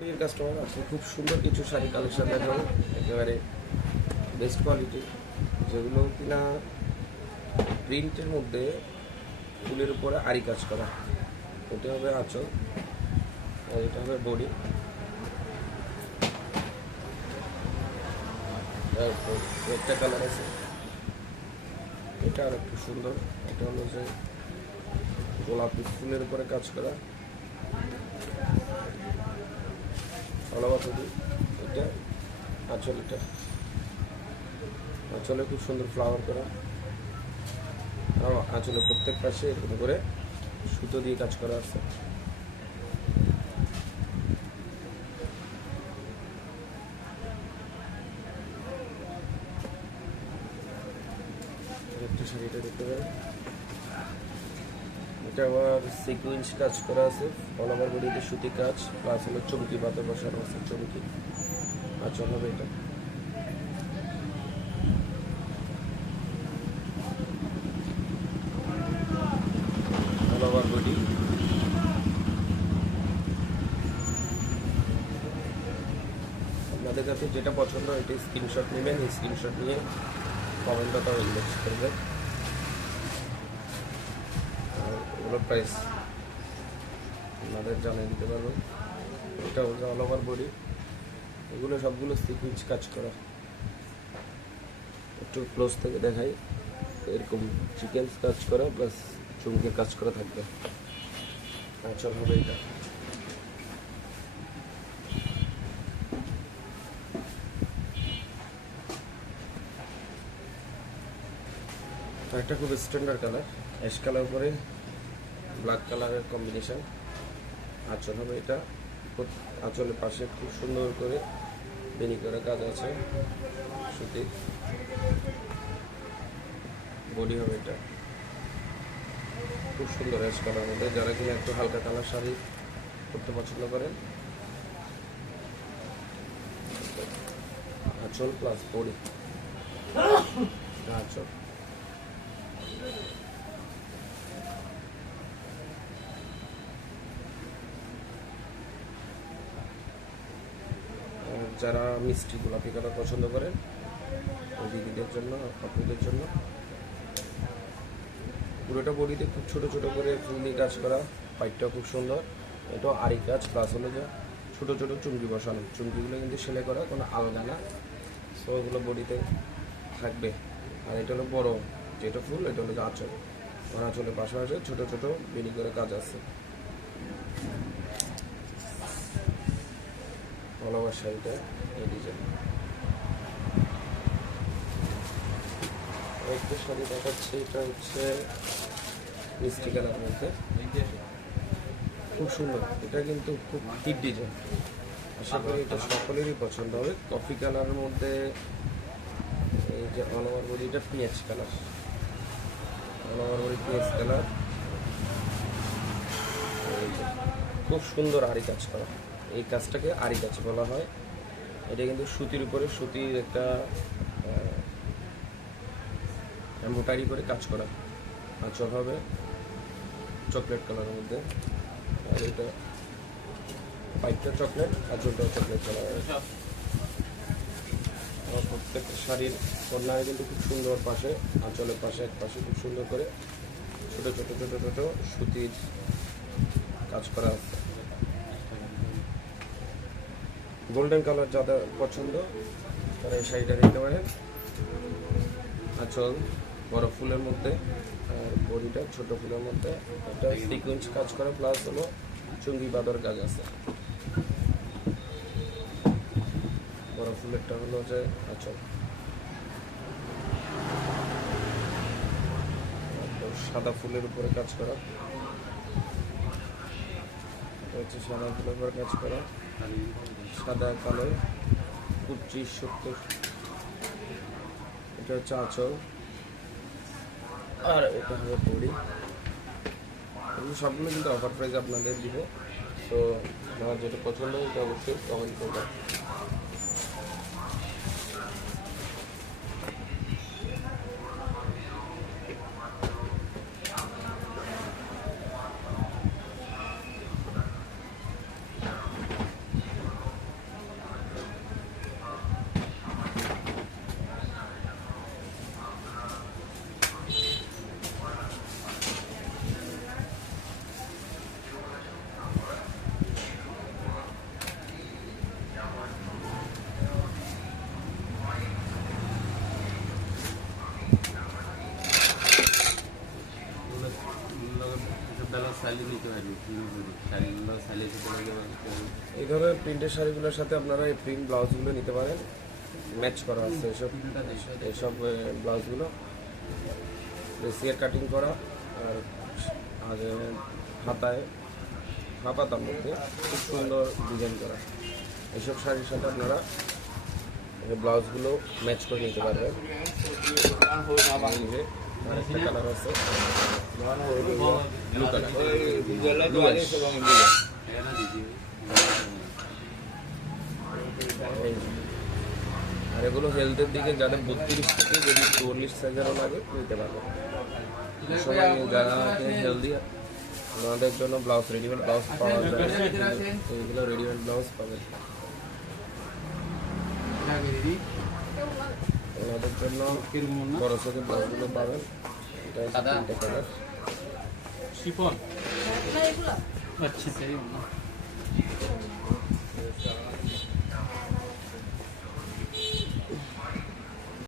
Deer customer, আপনি খুব সুন্দর কিছু শাড়ি কালেকশন দেখাবো, একেবারে বেস্ট কোয়ালিটি, যেগুলো কিনা প্রিন্টের মধ্যে ফুলের উপরে আরি কাজ করা। এটা হবে আঁচল আর এটা হবে বডি। তারপর একটা কালার আছে, এটা আর একটু সুন্দর। এটা হলো যে গোলাপি ফুলের উপরে কাজ করা, অলবাতী। এটা আঁচল, এটা আঁচলে খুব সুন্দর ফ্লাওয়ার করা, আর আঁচলে প্রত্যেক পাশে এরকম করে সুতো দিয়ে কাজ করা আছে। একটা শাড়িটা দেখতে পারেন, এটা আবার সিকুয়েন্স কাজ করা আছে, অল ওভার বডিতে সুতি কাজ, প্লাস হলো চমকি পাতা বসানো আছে, চমকি আঁচল হবে এটা। All over body. আপনাদের কাছে যেটা পছন্দ হয় এটা স্ক্রিনশট নেবেন, স্ক্রিনশট নিয়ে কমেন্টটা ইনবক্স করবেন। আর ওগুলোর প্রাইস আপনাদের জানিয়ে দিতে পারবো। এটা হচ্ছে অল ওভার বডি, এগুলো সবগুলো সিকুয়েন্স কাজ করা। একটু ক্লোজ থেকে দেখাই, এরকম চিকেন্স কাজ করা প্লাস চুমকের কাজ করা থাকবে। আচ্ছা হবে এটা। একটা খুব স্ট্যান্ডার্ড কালার, অ্যাশ কালার উপরে ব্ল্যাক কালারের কম্বিনেশন। আঁচল হবে এটা, আঁচলের পাশে খুব সুন্দর করে বেনি করা কাজ আছে সুতি। বডি হবে এটা, খুব সুন্দর অ্যাশ কালার মধ্যে। যারা কিনা একটু হালকা কালার শাড়ি করতে পছন্দ করেন, আঁচল প্লাস বডি। আঁচল যারা মিষ্টি গোলাপি কালার পছন্দ করেন ওই দিদিদের জন্য, আপনাদের জন্য পুরোটা বডিতে খুব ছোট ছোট করে ফুল দিয়ে কাজ করা। পাইপটা খুব সুন্দর, এটাও আরি কাজ, প্লাস হলো যে ছোটো ছোটো চুমকি বসানো। চুমকিগুলো কিন্তু সেলাই করা, কোনো আলগা না, সো ওগুলো বডিতে থাকবে। আর এটা হলো বড় যেটা ফুল, এটা হলো যে আঁচল। আর আঁচলের পাশাপাশি ছোটো ছোটো বেনি করে কাজ আছে। অল ওভার শাড়িটা এই ডিজাইন। একটা শাড়ি দেখাচ্ছে, এটা হচ্ছে মিষ্টি কালার মধ্যে, খুব সুন্দর। এটা কিন্তু খুব হিট ডিজাইন, আশা করি এটা সকলেরই পছন্দ হবে। কফি কালারের মধ্যে এই যে অল ওভার বডিটা পেঁয়াজ কালার, অল ওভার বডি পেঁয়াজ কালার। খুব সুন্দর আরি কাজ করা, এই কাজটাকে আরি কাজ বলা হয়। এটা কিন্তু সুতির উপরে সুতির একটা এমব্রয়ডারি করে কাজ করা। আঁচল হবে চকলেট কালারের মধ্যে, আর এটা পাইপটা চকলেট, আঁচলটাও চকলেট কালার। প্রত্যেকটা শাড়ির কর্নারে কিন্তু খুব সুন্দর, পাশে আঁচলের পাশে এক পাশে খুব সুন্দর করে ছোটো ছোটো ছোটো ছোটো সুতির কাজ করা আছে। গোল্ডেন কালার যাদের পছন্দ তারা এই শাড়িটা নিতে পারেন। আঁচল বড় ফুলের মধ্যে আর বডিটা ছোট ফুলের মধ্যে, একটা সিকুয়েন্স কাজ করা, প্লাস হলো চুঙ্গি বাঁধার কাজ আছে। বড় ফুলেরটা হলো যে আঁচল, সাদা ফুলের উপরে কাজ করা, হচ্ছে সাদা ফুলের উপরে কাজ করা, সাদা কালো 25-70। এটা হচ্ছে আঁচল, আর এটা হবে বডি। এগুলো সবগুলো কিন্তু অফার প্রাইস আপনাদের দিব। সো আমার যেটা পছন্দ এটা অবশ্যই কমেন্ট করবেন। এই ধরনের প্রিন্টের শাড়িগুলোর সাথে আপনারা এই প্রিন্ট ব্লাউজগুলো নিতে পারেন, ম্যাচ করা আছে এইসব ব্লাউজগুলো রেসিয়ার কাটিং করা আর হাতার মধ্যে খুব সুন্দর ডিজাইন করা। এইসব শাড়ির সাথে আপনারা ব্লাউজগুলো ম্যাচ করে নিতে পারবেন। আরেকটা কালার আছে ব্লু কালার, আর এগুলো হেলথের দিকে যাদের 32 থেকে যদি 44 সাইজেরও লাগে নিতে পারবেন। সবাই যারা হেলদি ওনাদের জন্য ব্লাউজ রেডিমেড ব্লাউজ পাওয়া যায়, এইগুলো রেডিমেড ব্লাউজ পাবেন। ওনাদের জন্য বড় সাইজের ব্লাউজগুলো পাবেন। এটা তিনটে কালার। शिफॉन अच्छा सही होना